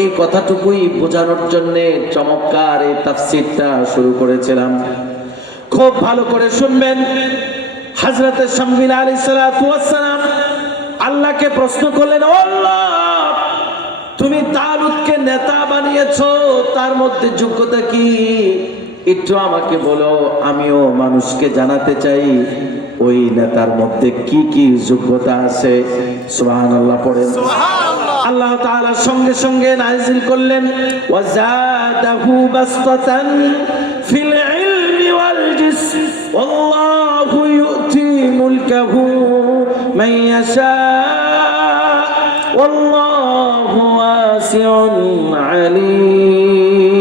এই কথাটুকুই বোঝানোর জন্য চমৎকার এই তাফসীরটা শুরু করেছিলাম। খুব ভালো করে শুনবেন। হযরতে শামঈল আলাইহিস সালাতু ওয়াস সালাম আল্লাহকে প্রশ্ন করলেন, ও আল্লাহ, তুমি তালুতকে নেতা বানিয়েছো, তার মধ্যে যোগ্যতা কি একটু আমাকে বলো, আমিও মানুষকে জানাতে চাই ওই নেতার মধ্যে কি কি যোগ্যতা আছে। সুবহানাল্লাহ পড়েন। সুবহানাল্লাহ। আল্লাহ তাআলা সঙ্গে সঙ্গে নাযিল করলেন, ওয়াজাদাহু বাসতান ফিল ইলমি ওয়াল জিসম ওয়াল্লাহু ইউতি মুলকাহু মান ইয়াশা ওয়াল্লাহু ওয়াসিউন আলীম।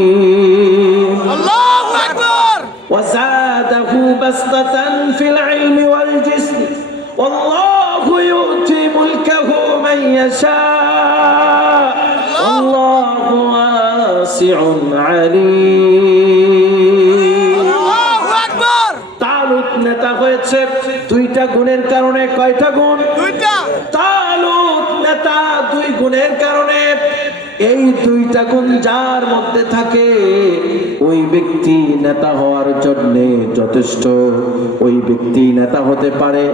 আল্লাহু আকবার। ওয়াজাদাহু বাসতান ফিল ইলমি ওয়াল জিসম ওয়াল্লাহু ইউতি মুলকাহু মান ইয়াশা ওয়াল্লাহু ওয়াসিউন আলীম। আল্লাহু আকবার। তালুত নেতা হয়েছে দুইটা গুণের কারণে। কয়টা গুণ? দুইটা। তালুত নেতা দুই গুণের কারণে। এই দুইটা গুণ যার মধ্যে থাকে ওই ব্যক্তি নেতা হওয়ার জন্য যথেষ্ট। ওই ব্যক্তি নেতা হতে পারে।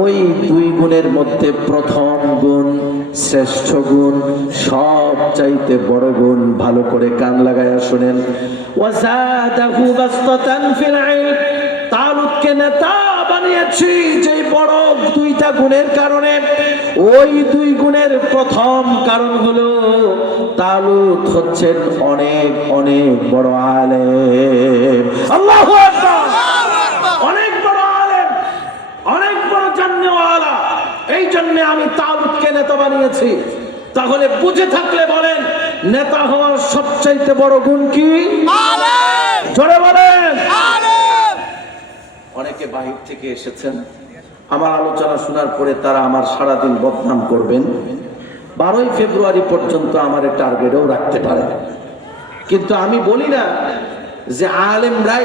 ওই দুই গুণের মধ্যে প্রথম গুণ, শ্রেষ্ঠ গুণ, সব চাইতে বড় গুণ। ভালো করে কান লাগায়া শুনেন। ওয়াজাদাহু বাসতান ফিল ইলম, তালুতকে নেতা বানিয়েছি যে বড় দুইটা গুণের কারণে। ওই দুই গুণের প্রথম কারণ হলো তালুত হচ্ছেন অনেক অনেক বড় আলেম। আল্লাহু আকবার। অনেক বড় আলেম, অনেক বড় জান্নেওয়ালা। এই জন্য আমি তালুতকে নেতা বানিয়েছি। তাহলে বুঝে থাকলে বলেন, নেতা হওয়ার সবচাইতে বড় গুণ কি? আলেম। জোরে বলেন আলেম। অনেকে বাহির থেকে এসেছেন, আমার আলোচনা শোনার পরে তারা আমার সারাদিন বদনাম করবেন। 12ই ফেব্রুয়ারি পর্যন্ত আমার টার্গেটও রাখতে পারে। কিন্তু আমি বলি না যে আলেমরাই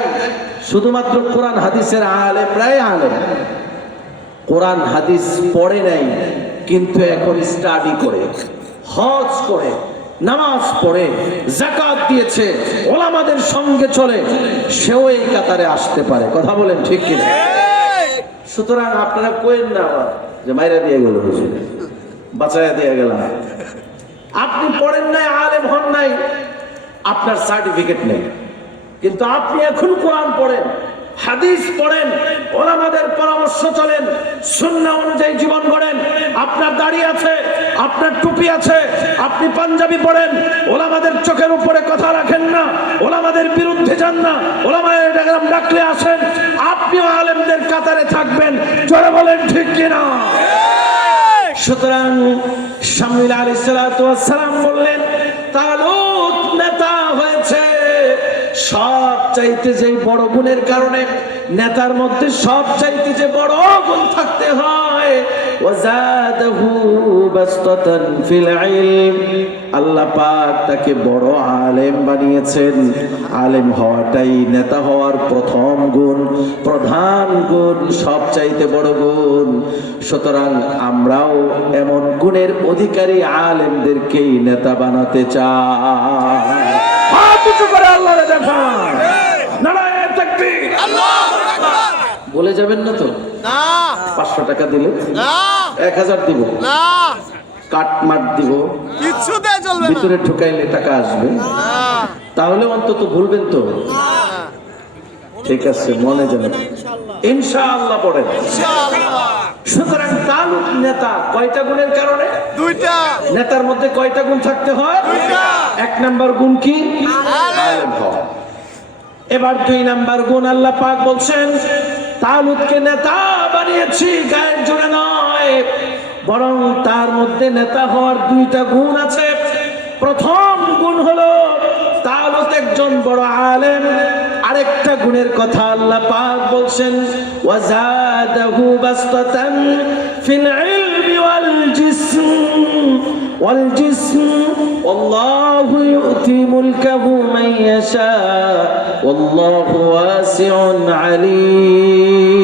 শুধুমাত্র কোরআন হাদিসের আলেমরাই আলেম। কোরআন হাদিস পড়ে নাই, কিন্তু এখন স্টাডি করে, হজ করে, নামাজ পড়ে, যাকাত দিয়েছে, ওলামাদের সঙ্গে চলে, সেও এই কাতারে আসতে পারে। কথা বলেন ঠিক কিনা? সুতরাং আপনারা কইেন না আবার যে মাইরা দিয়ে গেল, হুজুর বাঁচাইয়া দিয়ে গেলাম। আপনি পড়েন নাই, আলেম হন নাই, আপনার সার্টিফিকেট নেই, কিন্তু আপনি এখন কোরআন পড়েন, হাদিস পড়েন, ওলামাদের পরামর্শ চলেন, সুন্নাহ অনুযায়ী জীবন গড়েন। আপনার দাড়ি আছে, আপনার টুপি আছে, আপনি পাঞ্জাবি পড়েন, ওলামাদের চোখের উপরে কথা রাখেন না, ওলামাদের বিরুদ্ধে যান না, ওলামাদের ডাকলে আসেন, আপনিও আলেমদের কাতারে থাকবেন। জোরে বলেন ঠিক কিনা? সুতরাং শামঈল আলাইহিস সালাতু ওয়াস সালাম বললেন, তালুত নেতা হয়েছে সব চাইতে যে বড় গুণের কারণে। নেতার মধ্যে সব চাইতে যে বড় গুণ থাকতে হয়, ওয়াজাদাহু বাসতান ফিল ইলম, আল্লাহ পাক তাকে বড় আলেম বানিয়েছেন। আলেম হওয়াটাই নেতা হওয়ার প্রথম গুণ, প্রধান গুণ, সব চাইতে বড় গুণ। সুতরাং আমরাও এমন গুণের অধিকারী আলেমদেরকেই নেতা বানাতে চাই। হাত উঁচু করে আল্লাহরে দেখান, নারায়ে তাকবীর, আল্লাহু আকবার। বলে যাবেন না তো? না। 500 টাকা দিলে না, 1000 দিব না, কাটমাট দিব, কিচ্ছু দেয়া চলবে না, ভিতরে ঢুকাইলে টাকা আসবে না, তাহলে অন্তত ভুলবেন তো? না। ঠিক আছে, মনে জানেন ইনশাআল্লাহ পড়েন ইনশাআল্লাহ। সুতরাং তালুত নেতা কয়টা গুণের কারণে? দুইটা। নেতার মধ্যে কয়টা গুণ থাকতে হয়? দুইটা। 1 নাম্বার গুণ কি? আলেম হওয়া। এবার 2 নাম্বার গুণ আল্লাহ পাক বলছেন, তালুতকে নেতা বানিয়েছি গায়ের জোরে নয়, বরং তার মধ্যে নেতা হওয়ার 2টা গুণ আছে। প্রথম গুণ হলো তালুত একজন বড় আলেম। আরেকটা গুণের কথা আল্লাহ পাক বলছেন, ওয়াজাদাহু বাসতান ফিল ইলমি ওয়াল জিসম ওয়াল্লাহু ইউতি মুলকাহু মান ইয়াশা ওয়াল্লাহু ওয়াসিউন আলীম।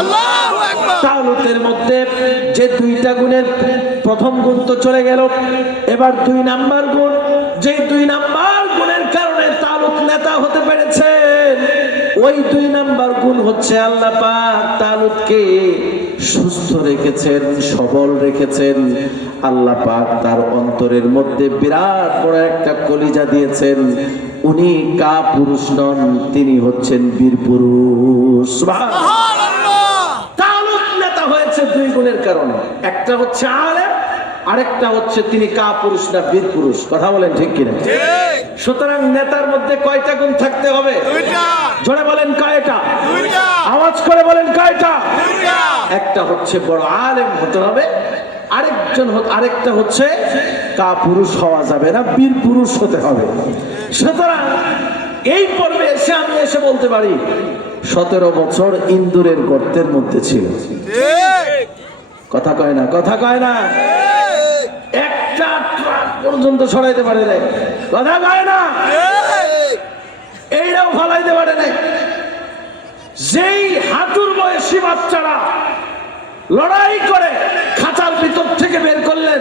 আল্লাহু আকবার। তালুতের মধ্যে যে 2টা গুণের প্রথম গুণ তো চলে গেল, এবার 2 নাম্বার গুণ। যে 2 নাম্বার গুণের কারণে তালুত নেতা হতে পেরেছেন, ওই 2 নাম্বার গুণ হচ্ছে আল্লাহ পাক তালুতকে সুস্থ রেখেছেন, সবল রেখেছেন। আল্লাহ পাক তার অন্তরের মধ্যে বিরাট বড় একটা কলিজা দিয়েছেন। উনি কাপুরুষ নন, তিনি হচ্ছেন বীর পুরুষ। তালুত নেতা হয়েছে 2 গুণের কারণে, একটা হচ্ছে আলেম, আরেকটা হচ্ছে তিনি কাপুরুষ না বীর পুরুষ। কথা বলেন ঠিক কিনা? সুতরাং নেতার মধ্যে কয়টা গুণ থাকতে হবে? জোরে বলেন কয়টা? আওয়াজ করে বলেন কয়টা? একটা হচ্ছে বড় আলেম হতে হবে, আরেকটা হচ্ছে কাপুরুষ হওয়া যাবে না, বীর পুরুষ হতে হবে। সুতরাং এই পর্বে আমি এসে বলতে পারি 17 বছর ইন্দুরের গর্তের মধ্যে ছিল। কথা কয় না? কথা কয় না? একটা ট্রাক পর্যন্ত ছড়াইতে পারে না। কথা কয় না? এইটাও ফলাইতে পারে না। যেই হাঁটুর বয়সী বাচ্চারা লড়াই করে খাঁচার ভিতর থেকে বের করলেন,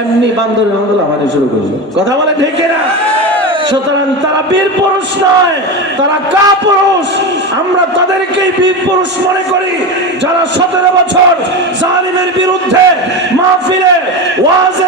এমনি বান্দরের মতো লাফাতে শুরু করলো। কথা বলে ঠিক না? সুতরাং তারা বীর পুরুষ নয়, তারা কাপুরুষ। আমরা তাদেরকেই বীর পুরুষ মনে করি যারা 17 বছর জালিমের বিরুদ্ধে মাহফিলে ওয়াজে